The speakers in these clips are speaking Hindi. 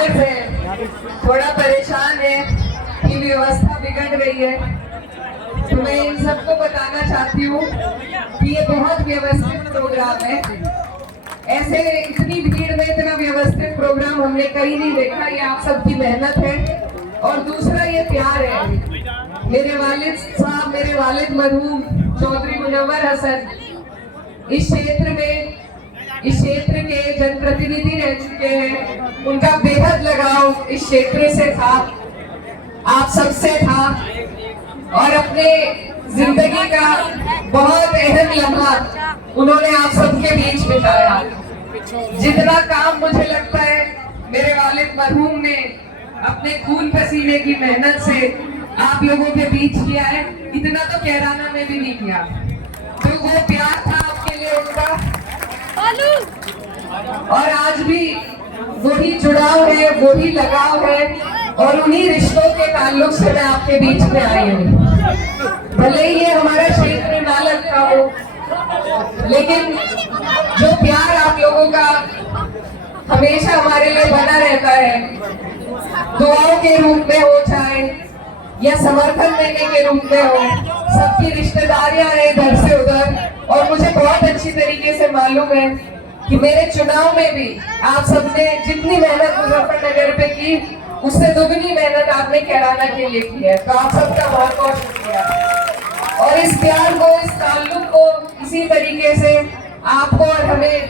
थोड़ा परेशान है कि व्यवस्था बिगड़ रही है, तो मैं इन सबको बताना चाहती हूँ कि ये बहुत व्यवस्थित प्रोग्राम है। ऐसे इतनी भीड़ में इतना व्यवस्थित प्रोग्राम हमने कहीं नहीं देखा। ये आप सबकी मेहनत है और दूसरा ये प्यार है। मेरे वालिद साहब, मेरे वालिद मरहूम चौधरी मुनव्वर हसन इस क्षेत्र के जनप्रतिनिधि रह चुके हैं। उनका बेहद लगाव इस क्षेत्र से था, आप सबसे था, और अपने जिंदगी का बहुत अहम लम्हा उन्होंने आप सबके बीच बिताया। जितना काम मुझे लगता है मेरे वालिद मरहूम ने अपने खून पसीने की मेहनत से आप लोगों के बीच किया है, इतना तो कैराना में भी नहीं किया। तो वो प्यार था आपके लिए उनका, और आज भी वही जुड़ाव है, वही लगाव है, और उन्हीं रिश्तों के ताल्लुक से मैं आपके बीच में आई हूँ। भले ही ये हमारा क्षेत्र ना लगता हो, लेकिन जो प्यार आप लोगों का हमेशा हमारे लिए बना रहता है, दुआओं के रूप में हो चाहे या समर्थन देने के रूप में हो, सबकी रिश्तेदारियां हैं इधर से उधर। और मुझे बहुत अच्छी तरीके से मालूम है कि मेरे चुनाव में भी आप सबने जितनी मेहनत मुजफ्फरनगर पे की, उससे दुगनी मेहनत आपने कैराना के लिए की है। तो आप सबका बहुत बहुत शुक्रिया। और इस प्यार को, इस ताल्लुक को इसी तरीके से आपको और हमें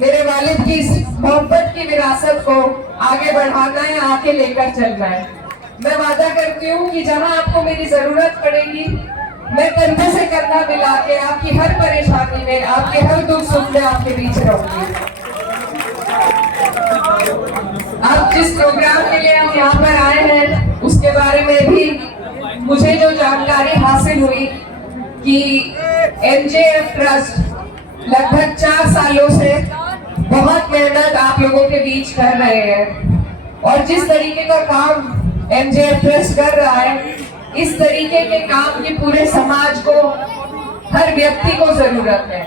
मेरे वालिद की इस मोहब्बत की विरासत को आगे बढ़ाना है, आके लेकर चलना है। मैं वादा करती हूँ कि जहाँ आपको मेरी जरूरत पड़ेगी, मैं कंधे से कंधा मिला के आपकी हर परेशानी में, आपके हर दुख सुख में आपके बीच रहूंगी। अब जिस प्रोग्राम के लिए हम यहाँ पर आए हैं, उसके बारे में भी मुझे जो जानकारी हासिल हुई कि एमजेएफ ट्रस्ट लगभग 4 सालों से बहुत मेहनत आप लोगों के बीच कर रहे हैं, और जिस तरीके का काम एमजेएफ ट्रस्ट कर रहा है, इस तरीके के काम की पूरे समाज को, हर व्यक्ति को जरूरत है।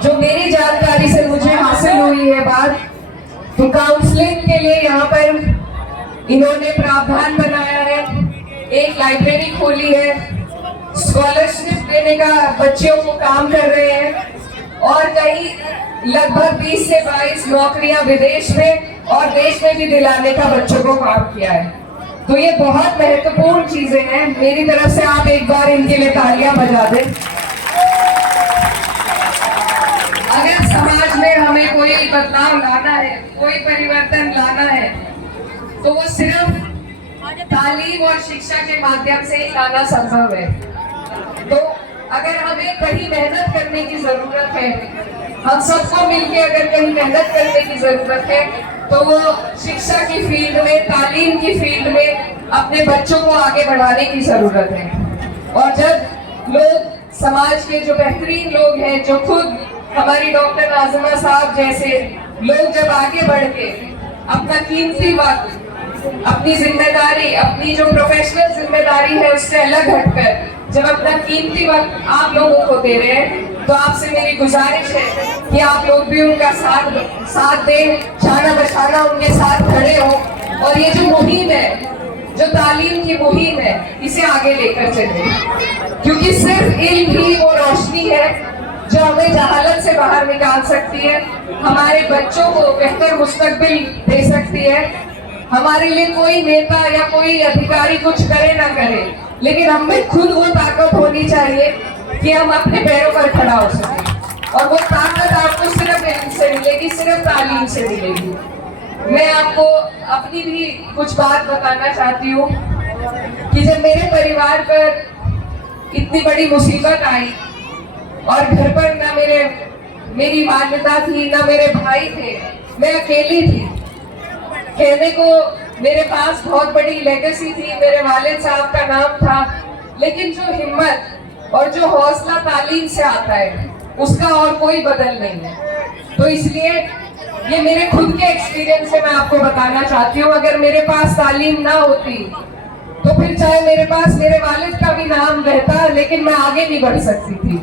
जो मेरी जानकारी से मुझे हासिल हुई है बात, तो काउंसलिंग के लिए यहाँ पर इन्होंने प्रावधान बनाया है, एक लाइब्रेरी खोली है, स्कॉलरशिप देने का बच्चों को काम कर रहे हैं, और कई लगभग 20 से 22 नौकरियां विदेश में और देश में भी दिलाने का बच्चों को काम किया है। तो ये बहुत महत्वपूर्ण चीजें हैं। मेरी तरफ से आप एक बार इनके लिए तालियां बजा दें। अगर समाज में हमें कोई बदलाव लाना है, कोई परिवर्तन लाना है, तो वो सिर्फ तालीम और शिक्षा के माध्यम से ही लाना संभव है। तो अगर हमें कहीं मेहनत करने की जरूरत है, हम सबको मिलकर अगर कहीं मेहनत करने की जरूरत है, तो वो शिक्षा की फील्ड में, तालीम की फील्ड में अपने बच्चों को आगे बढ़ाने की जरूरत है। और जब लोग, समाज के जो बेहतरीन लोग हैं, जो खुद हमारी डॉक्टर नाज़िमा साहब जैसे लोग जब आगे बढ़ के अपना कीमती वक्त, अपनी जिम्मेदारी, अपनी जो प्रोफेशनल जिम्मेदारी है उससे अलग हटकर जब अपना कीमती वक्त आप लोगों को दे रहे हैं, तो आपसे मेरी गुजारिश है कि आप लोग भी उनका साथ दें, शाना बशाना उनके साथ खड़े हो, और ये जो मुहिम है, जो तालीम की मुहिम है, इसे आगे लेकर चलें। क्योंकि सिर्फ इल्म ही वो रोशनी है जो हमें जहालत से बाहर निकाल सकती है, हमारे बच्चों को बेहतर मुस्तकबिल दे सकती है। हमारे लिए कोई नेता या कोई अधिकारी कुछ करे ना करे, लेकिन हमें खुद वो ताकत होनी चाहिए कि हम अपने पैरों पर खड़ा हो सकें। और वो ताकत आपको सिर्फ इल्म से मिलेगी, सिर्फ तालीम से मिलेगी। मैं आपको अपनी भी कुछ बात बताना चाहती हूँ कि जब मेरे परिवार पर इतनी बड़ी मुसीबत आई, और घर पर ना मेरी वालिदा थी, ना मेरे भाई थे, मैं अकेली थी। कहने को मेरे पास बहुत बड़ी लेगेसी थी, मेरे वालिद साहब का नाम था, लेकिन जो हिम्मत और जो हौसला तालीम से आता है, उसका और कोई बदल नहीं है। तो इसलिए ये मेरे खुद के एक्सपीरियंस से मैं आपको बताना चाहती हूँ। अगर मेरे पास तालीम ना होती, तो फिर चाहे मेरे पास मेरे वालिद का भी नाम रहता, लेकिन मैं आगे नहीं बढ़ सकती थी।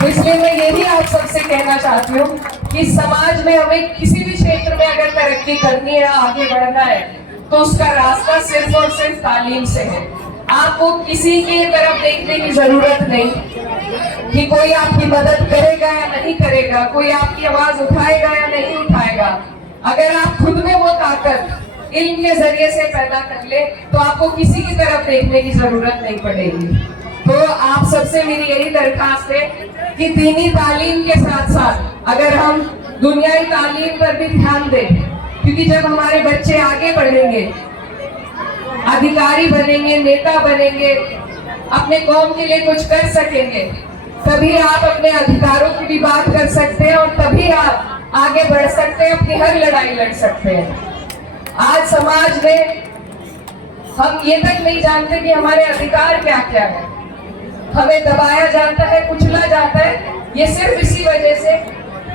तो इसलिए मैं यही आप सबसे कहना चाहती हूँ कि समाज में हमें किसी भी क्षेत्र में अगर तरक्की करनी है, आगे बढ़ना है, तो उसका रास्ता सिर्फ और सिर्फ तालीम से है। आपको किसी की तरफ देखने की जरूरत नहीं कि कोई आपकी मदद करेगा या नहीं करेगा, कोई आपकी आवाज उठाएगा या नहीं उठाएगा। अगर आप खुद में वो ताकत इल्म के जरिए से पैदा कर ले, तो आपको किसी की तरफ देखने की जरूरत नहीं पड़ेगी। तो आप सबसे मेरी यही दरखास्त है कि दीनी तालीम के साथ साथ अगर हम दुनियाई तालीम पर भी ध्यान दें, क्योंकि जब हमारे बच्चे आगे बढ़ेंगे, अधिकारी बनेंगे, नेता बनेंगे, अपने कौम के लिए कुछ कर सकेंगे, तभी आप अपने अधिकारों की भी बात कर सकते हैं और तभी आप आगे बढ़ सकते हैं, अपनी हर लड़ाई लड़ सकते हैं। आज समाज में हम ये तक नहीं जानते कि हमारे अधिकार क्या क्या है। हमें दबाया जाता है, कुचला जाता है, ये सिर्फ इसी वजह से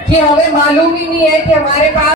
कि हमें मालूम ही नहीं है कि हमारे पास